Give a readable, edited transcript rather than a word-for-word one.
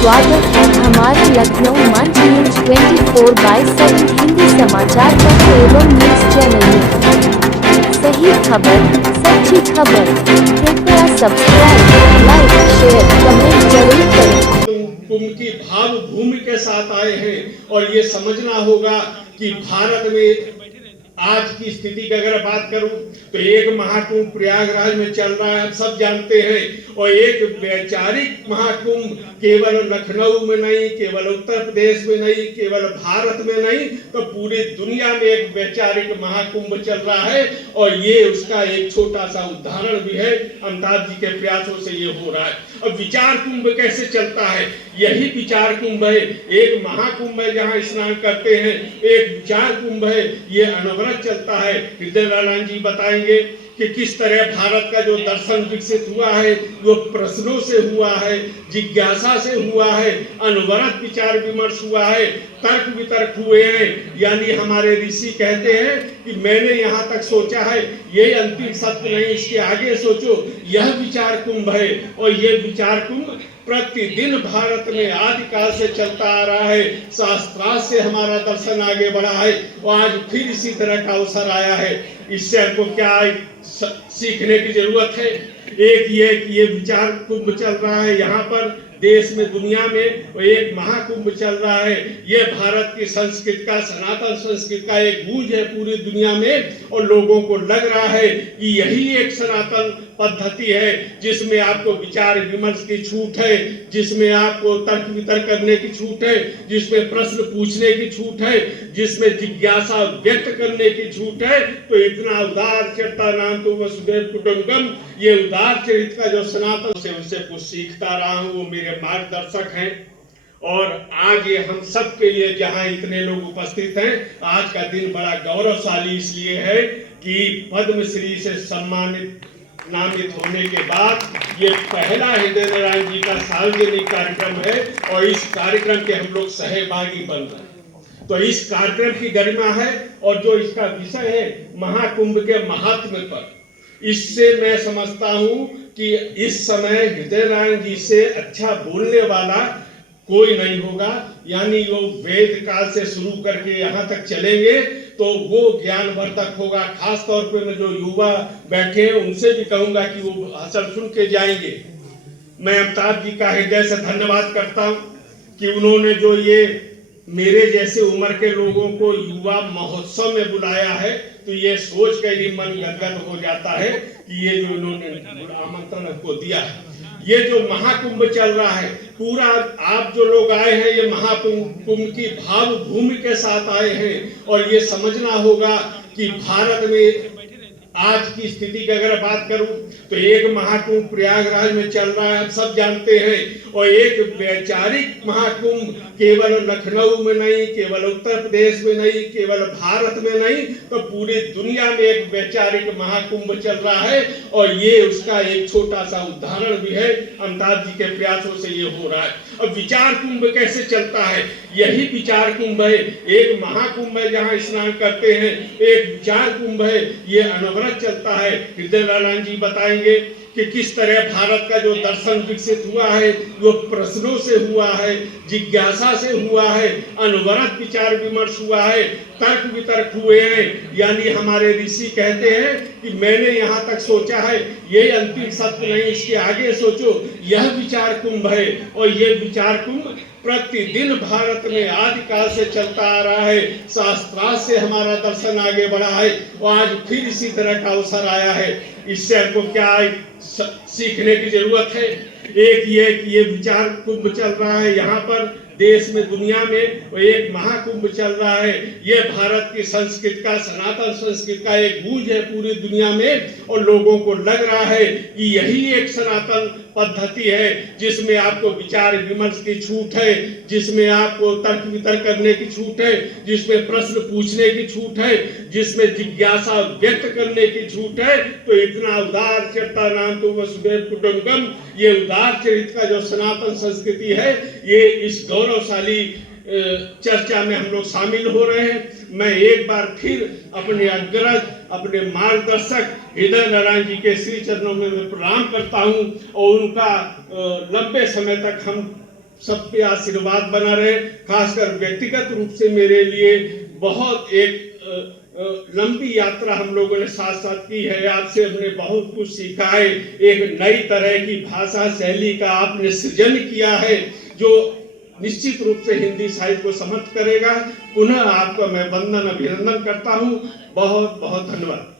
स्वागत है हमारे लखनऊ मंच न्यूज 24/7 हिंदी समाचार पत्र एवं न्यूज चैनल में। सही खबर, सच्ची खबर। कृपया सब्सक्राइब, लाइक, शेयर, कमेंट जरूर करें। कुंभ की भाव भूमि के साथ आए हैं और ये समझना होगा कि भारत में आज की स्थिति की अगर बात करूं तो एक महाकुंभ प्रयागराज में चल रहा है, आप सब जानते हैं। और एक वैचारिक महाकुंभ केवल लखनऊ में नहीं, केवल उत्तर प्रदेश में नहीं, केवल भारत में नहीं, तो पूरी दुनिया में एक वैचारिक महाकुंभ चल रहा है। और ये उसका एक छोटा सा उदाहरण भी है, अमिताभ जी के प्रयासों से ये हो रहा है। अब विचार कुंभ कैसे चलता है? यही विचार कुंभ है। एक महाकुंभ है जहां स्नान करते हैं, एक विचार कुंभ है, ये अनवरत चलता है। हृदय नारायण जी बताएंगे कि किस तरह भारत का जो दर्शन विकसित हुआ है वो प्रश्नों से हुआ है, जिज्ञासा से हुआ है, अनवरत विचार विमर्श हुआ है, तर्क वितर्क हुए हैं। यानी हमारे ऋषि कहते हैं कि मैंने यहाँ तक सोचा है, ये अंतिम सत्य नहीं, इसके आगे सोचो। यह विचार कुंभ है और ये विचार कुंभ प्रतिदिन भारत में आदिकाल से चलता आ रहा है। शास्त्रार्थ से हमारा दर्शन आगे बढ़ा है और आज फिर इसी तरह का अवसर आया है। इससे हमको क्या सीखने की जरूरत है? एक ये कि ये विचार कुंभ चल रहा है यहाँ पर देश में, दुनिया में, और एक महाकुंभ चल रहा है। ये भारत की संस्कृति का, सनातन संस्कृति का एक गूंज है पूरी दुनिया में। और लोगों को लग रहा है कि यही एक सनातन पद्धति है जिसमें आपको विचार विमर्श की छूट है, जिसमें आपको तर्क वितर्क करने की छूट है, जिसमें प्रश्न पूछने की छूट है, जिसमें जिज्ञासा व्यक्त करने की छूट है। तो इतना उदार चरिता नाम तो वसुधैव कुटुंबकम, ये उदार चरित्र का जो सनातन से उनसे कुछ सीखता रहा हूँ, वो मेरे मार्गदर्शक हैं। और आज ये हम सब के लिए जहां इतने लोग उपस्थित हैं, आज का दिन बड़ा गौरवशाली इसलिए है कि पद्मश्री से सम्मानित नामित होने के बाद ये पहला हृदय नारायण जी का सार्वजनिक कार्यक्रम है और इस कार्यक्रम के हम लोग सहभागी बन रहे हैं। तो इस कार्यक्रम की गरिमा है और जो इसका विषय है महाकुंभ के महात्म्य पर, इससे मैं समझता हूं कि इस समय हृदय नारायण जी से अच्छा बोलने वाला कोई नहीं होगा। यानी वो वेद काल से शुरू करके यहाँ तक चलेंगे तो वो ज्ञानवर्धक होगा। खास तौर पे मैं जो युवा बैठे हैं उनसे भी कहूंगा कि वो भाषण सुन के जाएंगे। मैं अमिताभ जी का हृदय से धन्यवाद करता हूँ कि उन्होंने जो ये मेरे जैसे उम्र के लोगों को युवा महोत्सव में बुलाया है, तो ये सोच कर ही मन गदगद हो जाता है कि ये जो उन्होंने आमंत्रण हमको दिया है। ये जो महाकुंभ चल रहा है पूरा, आप जो लोग आए हैं ये महाकुंभ की भाव भूमि के साथ आए हैं। और ये समझना होगा कि भारत में आज की स्थिति की अगर बात करूं तो एक महाकुंभ प्रयागराज में चल रहा है, आप सब जानते हैं। और एक वैचारिक महाकुंभ केवल लखनऊ में नहीं, केवल उत्तर प्रदेश में नहीं, केवल भारत में नहीं, तो पूरी दुनिया में एक वैचारिक महाकुंभ चल रहा है। और ये उसका एक छोटा सा उदाहरण भी है, अमिताभ जी के प्रयासों से ये हो रहा है। अब विचार कुंभ कैसे चलता है? यही विचार कुंभ है। एक महाकुंभ है जहां स्नान करते हैं, एक विचार कुंभ है, ये अनवरत चलता है। हृदय नारायण जी बताएंगे कि किस तरह भारत का जो दर्शन विकसित हुआ है वो प्रश्नों से हुआ है, जिज्ञासा से हुआ है, अनवरत विचार विमर्श हुआ है, तर्क वितर्क हुए हैं। यानी हमारे ऋषि कहते हैं कि मैंने यहाँ तक सोचा है, ये अंतिम सत्य नहीं, इसके आगे सोचो। यह विचार कुंभ है और ये विचार कुंभ प्रतिदिन भारत में आदिकाल से चलता आ रहा है। शास्त्रार्थ से हमारा दर्शन आगे बढ़ा है और आज फिर इसी तरह का अवसर आया है। इससे हमको क्या सीखने की जरूरत है? एक ये कि ये विचार कुंभ चल रहा है यहाँ पर देश में, दुनिया में, और एक महाकुंभ चल रहा है। ये भारत की संस्कृति का, सनातन संस्कृति का एक गूंज है पूरी दुनिया में। और लोगों को लग रहा है कि यही एक सनातन पद्धति है जिसमें आपको विचार विमर्श की छूट है, जिसमें आपको तर्क वितर्क करने की छूट है, जिसमें प्रश्न पूछने की छूट है, जिसमें जिज्ञासा व्यक्त करने की छूट है। तो इतना उदार चरिता नाम तो वसुधैव कुटुंबकम, ये उदार चरित्र का जो सनातन संस्कृति है, ये इस गौरवशाली चर्चा में हम लोग शामिल हो रहे हैं। मैं एक बार फिर अपने अग्रज, अपने मार्गदर्शक हृदय नारायण जी के श्री चरणों में मैं प्रणाम करता हूं और उनका लंबे समय तक हम सब पे आशीर्वाद बना रहे। खासकर व्यक्तिगत रूप से मेरे लिए बहुत एक लंबी यात्रा हम लोगों ने साथ साथ की है। आपसे हमने बहुत कुछ सीखा है। एक नई तरह की भाषा शैली का आपने सृजन किया है जो निश्चित रूप से हिंदी साहित्य को समर्थ करेगा। पुनः आपका मैं वंदन अभिनंदन करता हूँ। बहुत बहुत धन्यवाद।